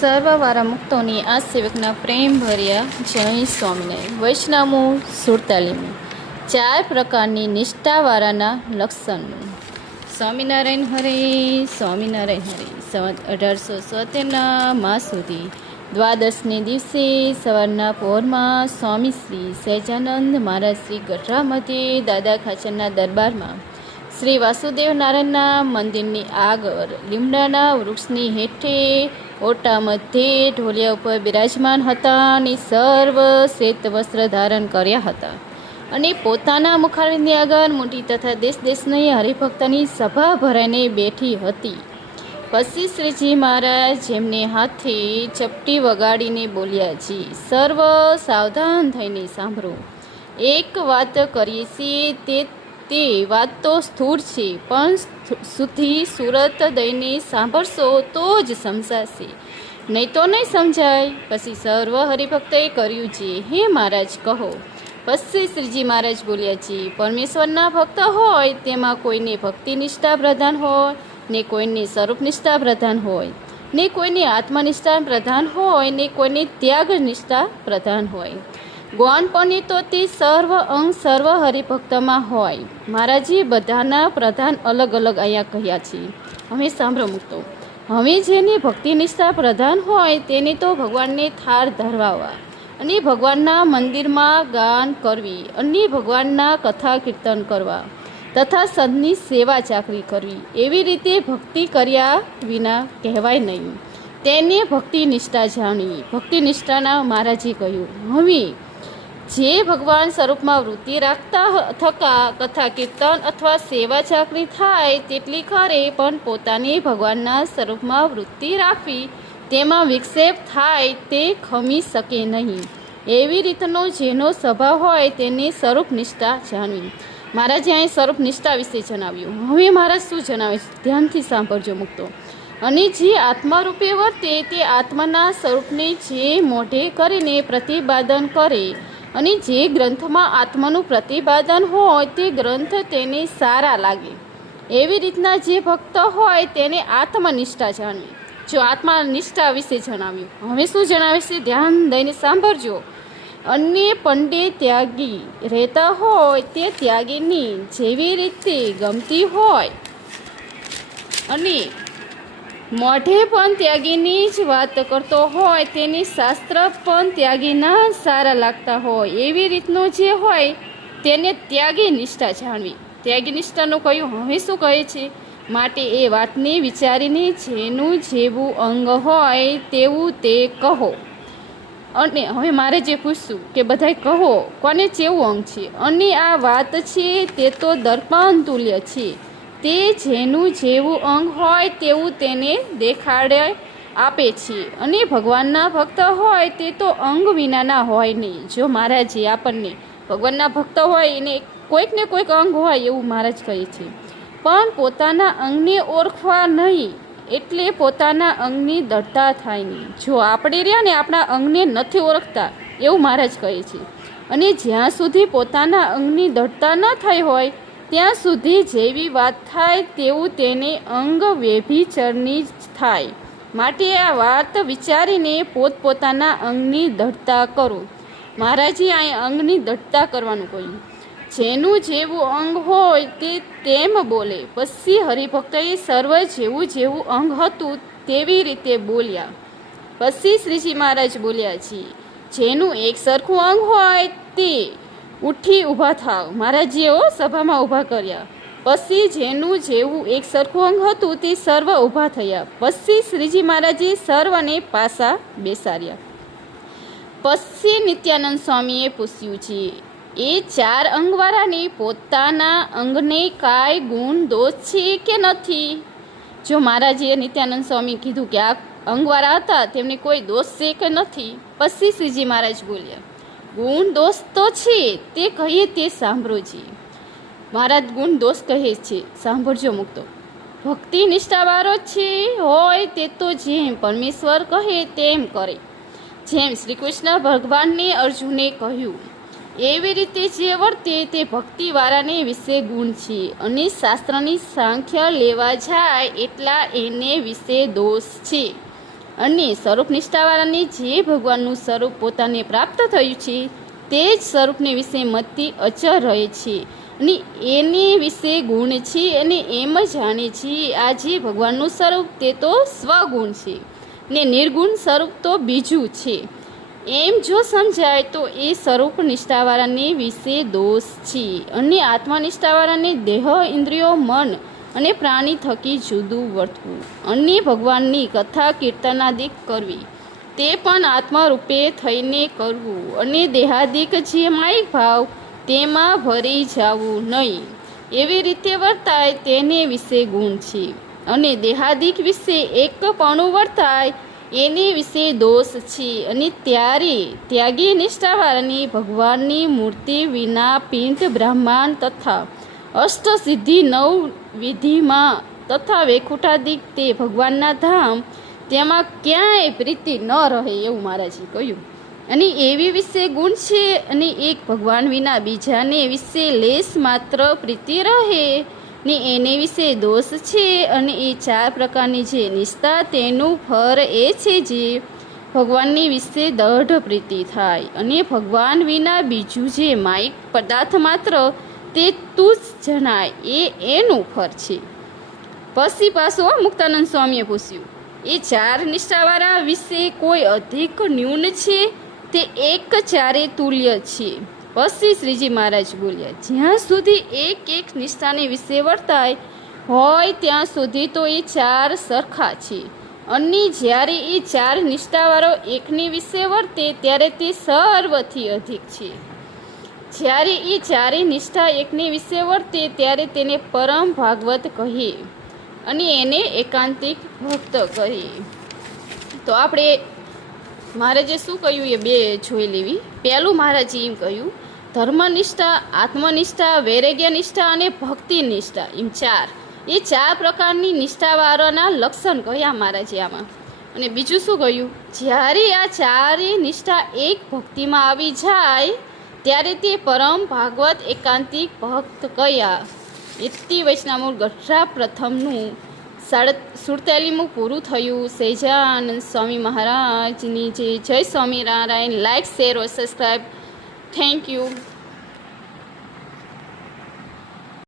સર્વવારા મુક્તોની આ સેવકના પ્રેમ ભર્યા જય સ્વામિનારાયણ. વૈષ્ણવો સુડતાલીમું 4 પ્રકારની નિષ્ઠાવાળાના લક્ષણ. સ્વામિનારાયણ હરે, સ્વામિનારાયણ હરે. સંવત 1877ના માસ સુધી દ્વાદશને દિવસે સવારના પહોરમાં સ્વામી શ્રી સહેજાનંદ મહારાજ શ્રી ગઢડા મધ્યે દાદા ખાચરના દરબારમાં શ્રી વાસુદેવ નારાયણના મંદિરની આગળ લીમડાના વૃક્ષની હેઠે ઓટા મધ્યે ઢોલિયા ઉપર બિરાજમાન હતા અને સર્વ શ્વેત વસ્ત્ર ધારણ કર્યા હતા અને પોતાના મુખારવિંદની આગળ મોટી તથા દેશ દેશની હરિભક્તની સભા ભરાઈને બેઠી હતી. પછી શ્રીજી મહારાજ જેમને હાથે ચપટી વગાડીને બોલ્યા, જી સર્વ સાવધાન થઈને સાંભળો. એક વાત કરીએ છીએ તે વાત તો સ્થૂળ છે, પણ સુધી સુરત દઈને સાંભળશો તો જ સમજાશે, નહીં તો નહીં સમજાય. પછી સર્વ હરિભક્તોએ કર્યું છે. હે મહારાજ કહો. પછી શ્રીજી મહારાજ બોલ્યા છે, પરમેશ્વરના ભક્ત હોય તેમાં કોઈને ભક્તિ નિષ્ઠા પ્રધાન હોય ને કોઈને સ્વરૂપ નિષ્ઠા પ્રધાન હોય ને કોઈને આત્મનિષ્ઠા પ્રધાન હોય ને કોઈને ત્યાગ નિષ્ઠા પ્રધાન હોય. ગૌણપણે તો તે સર્વ અંગ સર્વ હરિભક્તમાં હોય. મહારાજે બધાના પ્રધાન અલગ અલગ અહીંયા કહ્યા છે. હવે સાંભળો મુક્તો. હવે જેને ભક્તિ નિષ્ઠા પ્રધાન હોય તેને તો ભગવાનને થાળ ધરવાવા અને ભગવાનના મંદિરમાં ગાન કરવી અને ભગવાનના કથા કીર્તન કરવા તથા સદની સેવા ચાકરી કરવી, એવી રીતે ભક્તિ કર્યા વિના કહેવાય નહીં. તેને ભક્તિ નિષ્ઠા જાણવી. ભક્તિ નિષ્ઠાના મહારાજે કહ્યું, હવે જે ભગવાન સ્વરૂપમાં વૃત્તિ રાખતા થકા કથા કીર્તન અથવા સેવા ચાકરી થાય તેટલી ખરે, પણ પોતાને ભગવાનના સ્વરૂપમાં વૃત્તિ રાખવી તેમાં વિક્ષેપ થાય તે ખમી શકે નહીં. એવી રીતનો જેનો સ્વભાવ હોય તેને સ્વરૂપ નિષ્ઠા જાણવી. મહારાજે અહીં સ્વરૂપ નિષ્ઠા વિશે જણાવ્યું. હવે મહારાજ શું જણાવે છે ધ્યાનથી સાંભળજો મુક્તો. અને જે આત્મા રૂપે વર્તે તે આત્માના સ્વરૂપને જે મોઢે કરીને પ્રતિપાદન કરે અને જે ગ્રંથમાં આત્માનું પ્રતિપાદન હોય તે ગ્રંથ તેને સારા લાગે. એવી રીતના જે ભક્ત હોય તેને આત્મનિષ્ઠા જાણવી. જો આત્મનિષ્ઠા વિશે જણાવ્યું. હવે શું જણાવે છે ધ્યાન દઈને સાંભળજો. અન્ય પંડે ત્યાગી રહેતા હોય તે ત્યાગીની જેવી રીતે ગમતી હોય અને મોઢે પણ ત્યાગીની જ વાત કરતો હોય તેની શાસ્ત્ર પણ ત્યાગીના સારા લાગતા હોય, એવી રીતનો જે હોય તેને ત્યાગી નિષ્ઠા જાણવી. ત્યાગી નિષ્ઠાનું કહ્યું. હવે શું કહે છે? માટે એ વાતને વિચારીને જેનું જેવું અંગ હોય તેવું તે કહો. અને હવે મારે જે પૂછશું કે બધાય કહો કોને જેવું અંગ છે. અને આ વાત છે તે તો દર્પણ તુલ્ય છે. તે જેનું જેવું અંગ હોય તેવું તેને દેખાડે આપે છે. અને ભગવાનના ભક્ત હોય તે તો અંગ વિનાના હોય નહીં. જો મહારાજે આપણને ભગવાનના ભક્ત હોય એને કોઈક ને કોઈક અંગ હોય એવું મહારાજ કહે છે, પણ પોતાના અંગને ઓળખવા નહીં એટલે પોતાના અંગની દઢતા થાય નહીં. જો આપણે રહ્યા ને આપણા અંગને નથી ઓળખતા એવું મહારાજ કહે છે. અને જ્યાં સુધી પોતાના અંગની દઢતા ન થઈ હોય ત્યાં સુધી જેવી વાત થાય તેવું તેને અંગ વ્યભિચરની જ થાય. માટે આ વાત વિચારીને પોતપોતાના અંગની દઢતા કરો. મહારાજે અહીં અંગની દઢતા કરવાનું કહ્યું. જેનું જેવું અંગ હોય તે તેમ બોલે. પછી હરિભક્તોએ સર્વ જેવું જેવું અંગ હતું તેવી રીતે બોલ્યા. પછી શ્રીજી મહારાજ બોલ્યા છે, જેનું એક સરખું અંગ હોય તે ઉઠી ઊભા થાવ. મહારાજીઓ સભામાં ઊભા કર્યા. પછી જેનું જેવું એક સરખું અંગ હતું તે સર્વ ઊભા થયા. પછી શ્રીજી મહારાજે સર્વને પાસા બેસાડ્યા. પછી નિત્યાનંદ સ્વામીએ પૂછ્યું છે, એ 4 અંગવાળાને પોતાના અંગને કાંઈ ગુણ દોષ છે કે નથી? જો મહારાજે નિત્યાનંદ સ્વામી કીધું કે આ અંગવાળા હતા તેમને કોઈ દોષ છે કે નથી. પછી શ્રીજી મહારાજ બોલ્યા, ગુણ દોષ તો છે, તે કહીએ તે સાંભળો છે. મહારાજ ગુણ દોષ કહે છે, સાંભળજો મુક્તો. ભક્તિ નિષ્ઠાવાળો છે હોય તે તો જેમ પરમેશ્વર કહે તેમ કરે. જેમ શ્રી કૃષ્ણ ભગવાનને અર્જુને કહ્યું એવી રીતે જે વર્તે તે ભક્તિવાળાને વિશે ગુણ છે. અને શાસ્ત્રની સાંખ્ય લેવા જાય એટલા એને વિશે દોષ છે. અને સ્વરૂપ નિષ્ઠાવાળાને જે ભગવાનનું સ્વરૂપ પોતાને પ્રાપ્ત થયું છે તે જ સ્વરૂપને વિશે મતથી અચર રહે છે અને એને વિશે ગુણ છે અને એમ જાણે છે આ જે ભગવાનનું સ્વરૂપ તે તો સ્વગુણ છે ને નિર્ગુણ સ્વરૂપ તો બીજું છે એમ જો સમજાય તો એ સ્વરૂપ નિષ્ઠાવાળાને વિશે દોષ છે અને આત્મનિષ્ઠાવાળાને દેહ ઇન્દ્રિયો મન અને પ્રાણી થકી જુદું વર્તવું અને ભગવાનની કથા કીર્તનાદિક કરવી તે પણ આત્મરૂપે થઈને કરવું અને દેહાદિક જે માયિક ભાવ તેમાં ભરી જવું નહીં એવી રીતે વર્તાય તેને વિશે ગુણ છે અને દેહાદિક વિશે એકપણું વર્તાય એને વિશે દોષ છે અને ત્યારે ત્યાગી નિષ્ઠાવાળાની ભગવાનની મૂર્તિ વિના પિંડ બ્રહ્માંડ તથા અષ્ટસિદ્ધિ નવ વિધિમાં તથા વૈકુંઠાદિક તે ભગવાનના ધામ તેમાં ક્યાંય પ્રીતિ ન રહે એવું મહારાજે કહ્યું અને એવી વિશે ગુણ છે અને એક ભગવાન વિના બીજાને વિશે લેશ માત્ર પ્રીતિ રહે ને એને વિશે દોષ છે અને એ 4 પ્રકારની જે નિષ્ઠા તેનું ફળ એ છે જે ભગવાનની વિશે દઢ પ્રીતિ થાય અને ભગવાન વિના બીજું જે માયિક પદાર્થ માત્ર તે તુચ્છ જણાય એનું ફળ છે. પછી પાછું મુક્તાનંદ સ્વામીએ પૂછ્યું એ 4 નિષ્ઠાવાળા વિશે કોઈ અધિક ન્યૂન છે તે એક 4 તુલ્ય છે. પછી શ્રીજી મહારાજ બોલ્યા જ્યાં સુધી એક નિષ્ઠાને વિશે વર્તાય હોય ત્યાં સુધી તો એ 4 સરખા છે અને જ્યારે એ 4 નિષ્ઠાવાળો એકની વિશે વર્તે ત્યારે તે સર્વથી અધિક છે. જ્યારે એ 4 નિષ્ઠા એકની વિશે વર્તે ત્યારે તેને પરમ ભાગવત કહે અને એને એકાંતિક ભક્ત કહે. તો આપણે મહારાજે શું કહ્યું એ 2 જોઈ લેવી. પહેલું મહારાજે એમ કહ્યું ધર્મનિષ્ઠા આત્મનિષ્ઠા વૈરાગ્યનિષ્ઠા અને ભક્તિ નિષ્ઠા એમ 4 એ 4 પ્રકારની નિષ્ઠાવાળાના લક્ષણ કહ્યા મહારાજે આમાં. અને બીજું શું કહ્યું જ્યારે આ 4 નિષ્ઠા એક ભક્તિમાં આવી જાય ત્યારે તે પરમ ભાગવત એકાંતિક ભક્ત કયા. ઇતિ વૈષ્ણવ ગઢડા પ્રથમનું 47મું પૂરું થયું. સહજાનંદ સ્વામી મહારાજની જય સ્વામિનારાયણ. લાઈક શેર और સબસ્ક્રાઈબ. Thank you.